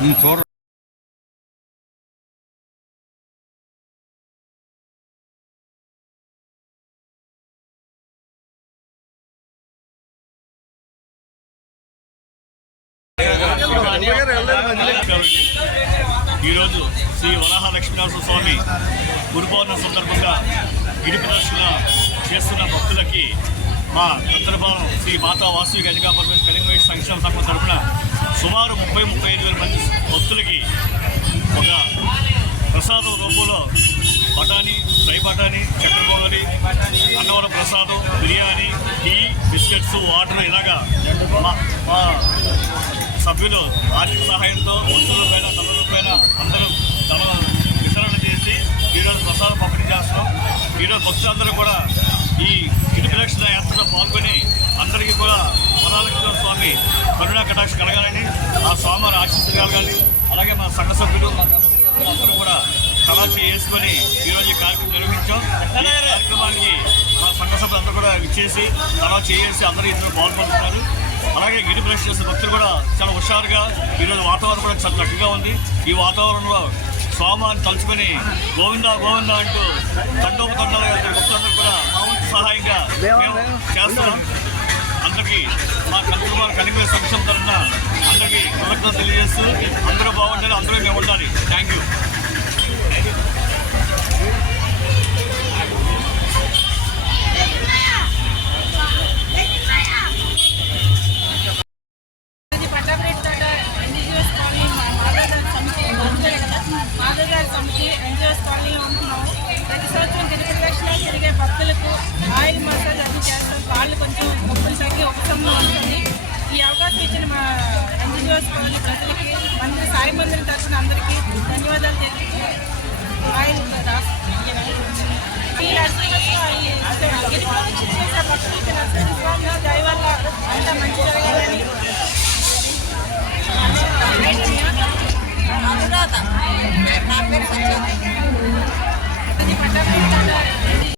చూడ ఈరోజు శ్రీ వరాహ లక్ష్మీనరసింహ స్వామి గురుపౌర్ణ సందర్భంగా గిరి ప్రదర్శన చేస్తున్న భక్తులకి మా కందరపాలెం శ్రీ మాతా వాసు గజగా పరమేశ్వర సంక్షేమ సంఘం తరఫున సుమారు ముప్పై ముప్పై ఐదు వేల మంది భక్తులకి ఒక ప్రసాదం రూపంలో బఠానీ ఫ్రై బఠానీ చక్కెర పొంగలి అన్నవరం ప్రసాదం బిర్యానీ టీ బిస్కెట్స్ వాటర్ ఇలాగా మా సభ్యులు ఆర్థిక సహాయంతో వస్తువుల పైన తల పైన అందరూ తల వితరణ చేసి ఈరోజు ప్రసాదం పంపిణీ చేస్తాం ఈరోజు భక్తులందరూ కూడా సంఘ సభ్యులు అందరూ కూడా కళా చేసుకొని ఈరోజు కార్యక్రమం నిర్వహించాం. కార్యక్రమానికి మా సంఘ సభ్యులు అందరూ కూడా ఇచ్చేసి కళా చేసి అందరూ ఇందులో పాల్పడుతున్నారు అలాగే గిరి ప్రదక్షిణ చేసిన భక్తులు కూడా చాలా హుషారుగా ఈరోజు వాతావరణం కూడా చాలా చక్కగా ఉంది. ఈ వాతావరణంలో స్వామాన్ని తలుచుకొని గోవింద గోవింద అంటూ తండోపు తండాలు భక్తులందరూ కూడా మా వంతు సహాయంగా మేము చేస్తున్నాం. అందరికీ మా కలుగుబాటు కలిగిన సంక్షేమ తరఫున అందరికీ కృతజ్ఞతలు తెలియజేస్తూ ఆయిల్ మసాజ్ అన్ని చేస్తారు. వాళ్ళు కొంచెం నొప్పులు తగ్గి ఉపశమనం ఉంటుంది. ఈ అవకాశం ఇచ్చిన మా ఎన్జిఓస్ పౌరులు ప్రజలకి మందిర సాయి మందిరం తరఫున అందరికీ ధన్యవాదాలు తెలియజేసి అనురాధ. నా పేరు సత్య